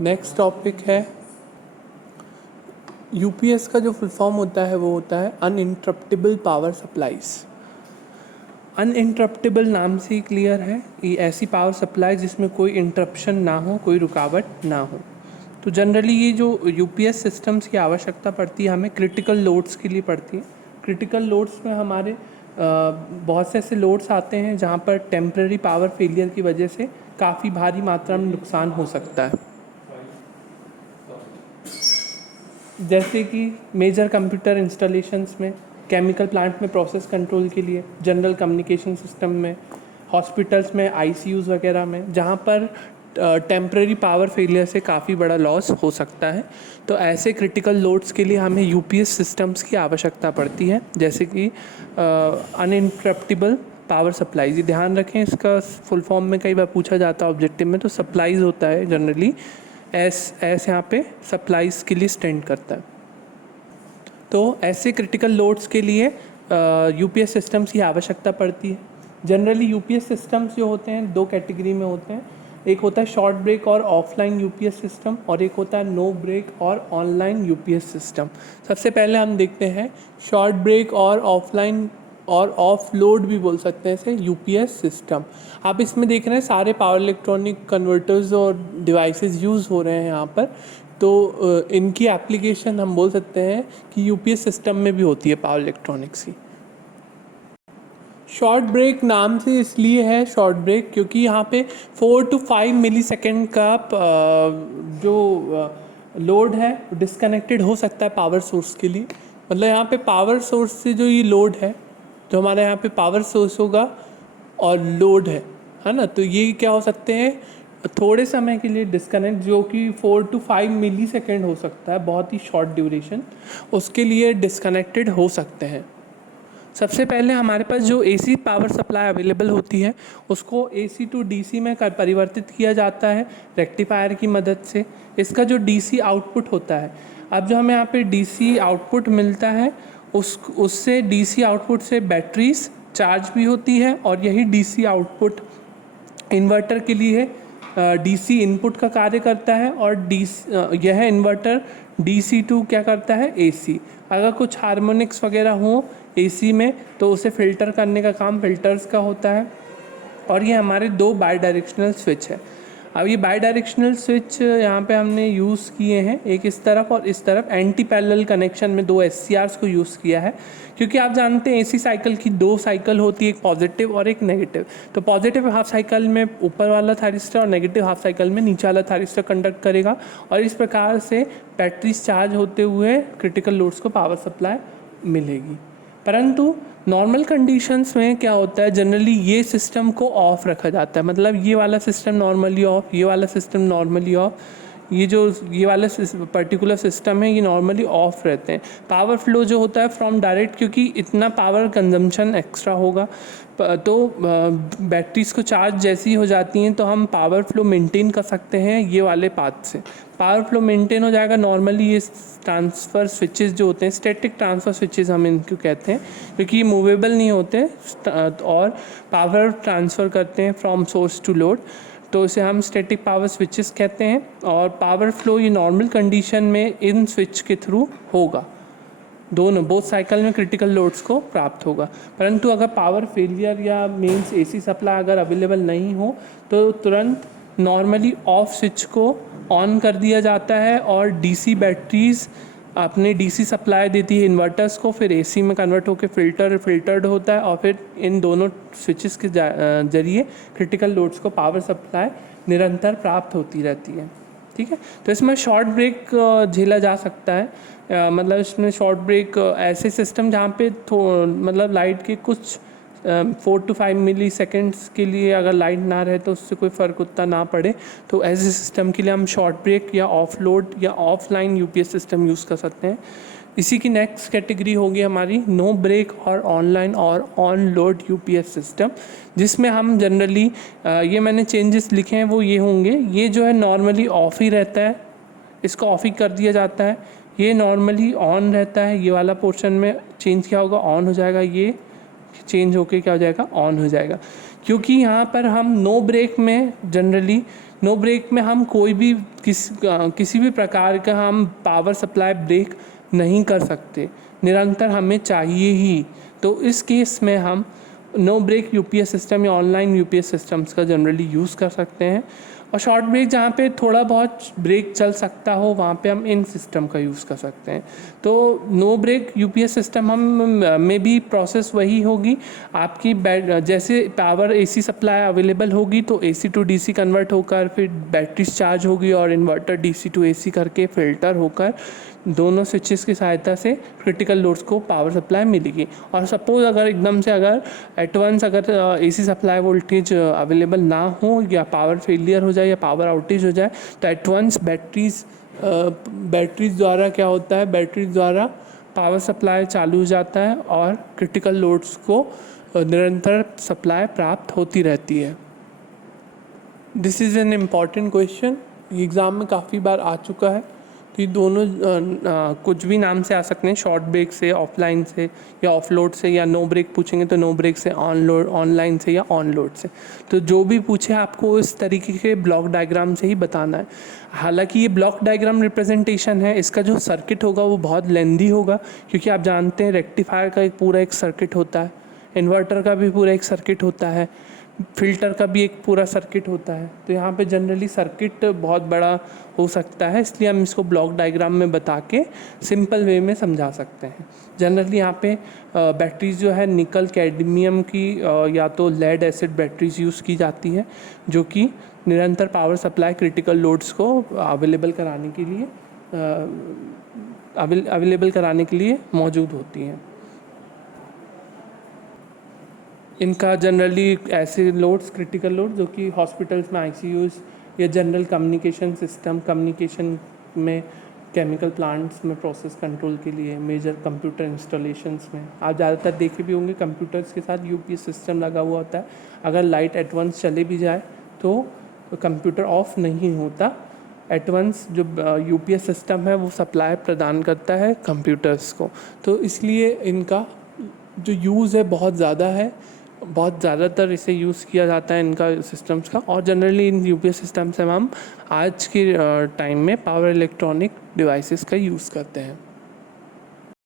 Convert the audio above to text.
Next topic है UPS का जो फुल फॉर्म होता है वो होता है अनइंटरप्टेबल पावर सप्लाईज। अनइंटरप्टेबल नाम से ही क्लियर है, ये ऐसी पावर सप्लाई जिसमें कोई इंटरप्शन ना हो, कोई रुकावट ना हो। तो जनरली ये जो यूपीएस सिस्टम्स की आवश्यकता पड़ती है हमें क्रिटिकल लोड्स के लिए पड़ती है। क्रिटिकल लोड्स में हमारे बहुत से ऐसे लोड्स आते हैं जहाँ पर टेम्पररी पावर फेलियर की वजह से काफ़ी भारी मात्रा में नुकसान हो सकता है, जैसे कि मेजर कंप्यूटर इंस्टॉलेशंस में, केमिकल प्लांट में प्रोसेस कंट्रोल के लिए, जनरल कम्युनिकेशन सिस्टम में, हॉस्पिटल्स में, आईसीयूज़ वगैरह में, जहाँ पर टेम्पररी पावर फेलियर से काफ़ी बड़ा लॉस हो सकता है। तो ऐसे क्रिटिकल लोड्स के लिए हमें यूपीएस सिस्टम्स की आवश्यकता पड़ती है, जैसे कि अनइंटरप्टेबल पावर सप्लाईज। ये ध्यान रखें, इसका फुल फॉर्म में कई बार पूछा जाता है ऑब्जेक्टिव में, तो सप्लाईज होता है जनरली, एस यहाँ पे सप्लाईज के लिए स्टैंड करता है। तो ऐसे क्रिटिकल लोड्स के लिए यूपीएस सिस्टम्स की आवश्यकता पड़ती है। जनरली यूपीएस सिस्टम्स जो होते हैं दो कैटेगरी में होते हैं, एक होता है शॉर्ट ब्रेक और ऑफलाइन यूपीएस सिस्टम, और एक होता है नो ब्रेक और ऑनलाइन यूपीएस सिस्टम। सबसे पहले हम देखते हैं शॉर्ट ब्रेक और ऑफलाइन और ऑफ लोड भी बोल सकते हैं इसे यूपीएस सिस्टम। आप इसमें देख रहे हैं सारे पावर इलेक्ट्रॉनिक कन्वर्टर्स और डिवाइसेस यूज़ हो रहे हैं यहाँ पर। तो इनकी एप्लीकेशन हम बोल सकते हैं कि यूपीएस सिस्टम में भी होती है पावर इलेक्ट्रॉनिक्स की। शॉर्ट ब्रेक नाम से इसलिए है शॉर्ट ब्रेक क्योंकि यहाँ पे 4 to 5 मिली सेकेंड का जो लोड है डिस्कनेक्टेड हो सकता है पावर सोर्स के लिए। मतलब यहाँ पे पावर सोर्स से जो ये लोड है, जो हमारे यहाँ पे पावर सोर्स होगा और लोड है ना, तो ये क्या हो सकते हैं थोड़े समय के लिए डिस्कनेक्ट, जो कि 4 to 5 मिली सेकेंड हो सकता है, बहुत ही शॉर्ट ड्यूरेशन, उसके लिए डिस्कनेक्टेड हो सकते हैं। सबसे पहले हमारे पास जो एसी पावर सप्लाई अवेलेबल होती है उसको एसी टू डीसी में परिवर्तित किया जाता है रेक्टिफायर की मदद से। इसका जो डीसी आउटपुट होता है, अब जो हमें यहाँ पे डीसी आउटपुट मिलता है उससे डीसी आउटपुट से बैटरीज चार्ज भी होती है, और यही डीसी आउटपुट इन्वर्टर के लिए डीसी इनपुट का कार्य करता है, और यह इन्वर्टर डीसी टू क्या करता है एसी। अगर कुछ हार्मोनिक्स वगैरह हो एसी में तो उसे फ़िल्टर करने का काम फिल्टर्स का होता है। और ये हमारे दो बाई डायरेक्शनल स्विच है। अब ये बाई डायरेक्शनल स्विच यहाँ पे हमने यूज़ किए हैं, एक इस तरफ और इस तरफ, एंटी पैरेलल कनेक्शन में दो SCRs को यूज़ किया है, क्योंकि आप जानते हैं एसी साइकिल की दो साइकिल होती है, एक पॉजिटिव और एक नेगेटिव। तो पॉजिटिव हाफ साइकिल में ऊपर वाला थायरिस्टर और नेगेटिव हाफ साइकिल में नीचे वाला थायरिस्टर कंडक्ट करेगा, और इस प्रकार से बैटरीज चार्ज होते हुए क्रिटिकल लोड्स को पावर सप्लाई मिलेगी। परंतु नॉर्मल कंडीशंस में क्या होता है, जनरली ये सिस्टम को ऑफ रखा जाता है। मतलब ये वाला सिस्टम नॉर्मली ऑफ, ये वाला सिस्टम नॉर्मली ऑफ, ये वाला पर्टिकुलर सिस्टम है ये नॉर्मली ऑफ रहते हैं। पावर फ्लो जो होता है फ्रॉम डायरेक्ट, क्योंकि इतना पावर कंजम्पशन एक्स्ट्रा होगा, तो बैटरीज को चार्ज जैसी हो जाती हैं तो हम पावर फ्लो मेंटेन कर सकते हैं ये वाले पाथ से। पावर फ्लो मेंटेन हो जाएगा। नॉर्मली ये ट्रांसफ़र स्विचेस जो होते हैं, स्टैटिक ट्रांसफ़र स्विचेस हम इनको कहते हैं, क्योंकि ये मूवेबल नहीं होते और पावर ट्रांसफ़र करते हैं फ्रॉम सोर्स टू लोड, तो इसे हम स्टैटिक पावर स्विचेस कहते हैं। और पावर फ्लो ये नॉर्मल कंडीशन में इन स्विच के थ्रू होगा, दोनों बोथ साइकिल में क्रिटिकल लोड्स को प्राप्त होगा। परंतु अगर पावर फेलियर या मीन्स एसी सप्लाई अगर अवेलेबल नहीं हो तो तुरंत नॉर्मली ऑफ स्विच को ऑन कर दिया जाता है, और डीसी बैटरीज अपने डीसी सप्लाई देती है इन्वर्टर्स को, फिर एसी में कन्वर्ट होकर फिल्टर्ड होता है, और फिर इन दोनों स्विचेस के जरिए क्रिटिकल लोड्स को पावर सप्लाई निरंतर प्राप्त होती रहती है। ठीक है, तो इसमें शॉर्ट ब्रेक झेला जा सकता है। मतलब इसमें शॉर्ट ब्रेक ऐसे सिस्टम जहाँ पे मतलब लाइट के कुछ 4 to 5 मिली सेकेंड्स के लिए अगर लाइट ना रहे तो उससे कोई फ़र्क उतना ना पड़े, तो ऐसे सिस्टम के लिए हम शॉर्ट ब्रेक या ऑफ लोड या ऑफलाइन यूपीएस सिस्टम यूज़ कर सकते हैं। इसी की नेक्स्ट कैटेगरी होगी हमारी नो ब्रेक और ऑनलाइन और ऑन लोड यूपीएस सिस्टम, जिसमें हम जनरली ये मैंने चेंजेस लिखे हैं वो ये होंगे। ये जो है नॉर्मली ऑफ ही रहता है, इसको ऑफ ही कर दिया जाता है। ये नॉर्मली ऑन रहता है, ये वाला पोर्शन में चेंज क्या होगा, ऑन हो जाएगा, ये चेंज होके क्या हो जाएगा, ऑन हो जाएगा। क्योंकि यहाँ पर हम नो ब्रेक में जनरली नो ब्रेक में हम कोई भी किसी भी प्रकार का हम पावर सप्लाई ब्रेक नहीं कर सकते, निरंतर हमें चाहिए ही। तो इस केस में हम नो ब्रेक यूपीएस सिस्टम या ऑनलाइन यूपीएस सिस्टम्स का जनरली यूज़ कर सकते हैं। और शॉर्ट ब्रेक जहाँ पे थोड़ा बहुत ब्रेक चल सकता हो वहाँ पे हम इन सिस्टम का यूज़ कर सकते हैं। तो नो ब्रेक यूपीएस सिस्टम हम में भी प्रोसेस वही होगी। आपकी जैसे पावर एसी सप्लाई अवेलेबल होगी तो एसी टू डीसी कन्वर्ट होकर फिर बैटरी चार्ज होगी और इन्वर्टर डीसी टू एसी करके फ़िल्टर होकर दोनों स्विचेस की सहायता से क्रिटिकल लोड्स को पावर सप्लाई मिलेगी। और सपोज़ अगर एकदम से अगर एट वंस अगर एसी सप्लाई वोल्टेज अवेलेबल ना हो या पावर फेलियर हो जाए या पावर आउटेज हो जाए तो एट वंस बैटरीज द्वारा क्या होता है, बैटरीज द्वारा पावर सप्लाई चालू हो जाता है और क्रिटिकल लोड्स को निरंतर सप्लाई प्राप्त होती रहती है। This is an important question, exam में काफ़ी बार आ चुका है। तो ये दोनों कुछ भी नाम से आ सकते हैं, शॉर्ट ब्रेक से, ऑफलाइन से या ऑफलोड से, या नो ब्रेक पूछेंगे तो नो ब्रेक से, ऑनलाइन से या ऑन लोड से। तो जो भी पूछे आपको इस तरीके के ब्लॉक डायग्राम से ही बताना है। हालांकि ये ब्लॉक डायग्राम रिप्रेजेंटेशन है, इसका जो सर्किट होगा वो बहुत लेंदी होगा, क्योंकि आप जानते हैं रेक्टिफायर का पूरा एक सर्किट होता है, इन्वर्टर का भी पूरा एक सर्किट होता है, फ़िल्टर का भी एक पूरा सर्किट होता है। तो यहाँ पे जनरली सर्किट बहुत बड़ा हो सकता है, इसलिए हम इसको ब्लॉक डायग्राम में बता के सिंपल वे में समझा सकते हैं। जनरली यहाँ पे बैटरीज जो है निकल कैडमियम की या तो लेड एसिड बैटरीज यूज़ की जाती है, जो कि निरंतर पावर सप्लाई क्रिटिकल लोड्स को अवेलेबल कराने के लिए मौजूद होती हैं। इनका जनरली ऐसे लोड्स, क्रिटिकल लोड जो कि हॉस्पिटल्स में आईसीयूज़ या जनरल कम्युनिकेशन सिस्टम, कम्युनिकेशन में, केमिकल प्लांट्स में प्रोसेस कंट्रोल के लिए, मेजर कंप्यूटर इंस्टॉलेशंस में आप ज़्यादातर देखे भी होंगे कंप्यूटर्स के साथ यूपीएस सिस्टम लगा हुआ होता है। अगर लाइट एट वंस चले भी जाए तो कंप्यूटर ऑफ नहीं होता। एट वंस जो यूपीएस सिस्टम है वो सप्लाई प्रदान करता है कंप्यूटर्स को। तो इसलिए इनका जो यूज़ है बहुत ज़्यादा है, बहुत ज़्यादातर इसे यूज़ किया जाता है इनका सिस्टम्स का। और जनरली इन यूपीएस सिस्टम से हम आज के टाइम में पावर इलेक्ट्रॉनिक डिवाइसेस का यूज़ करते हैं।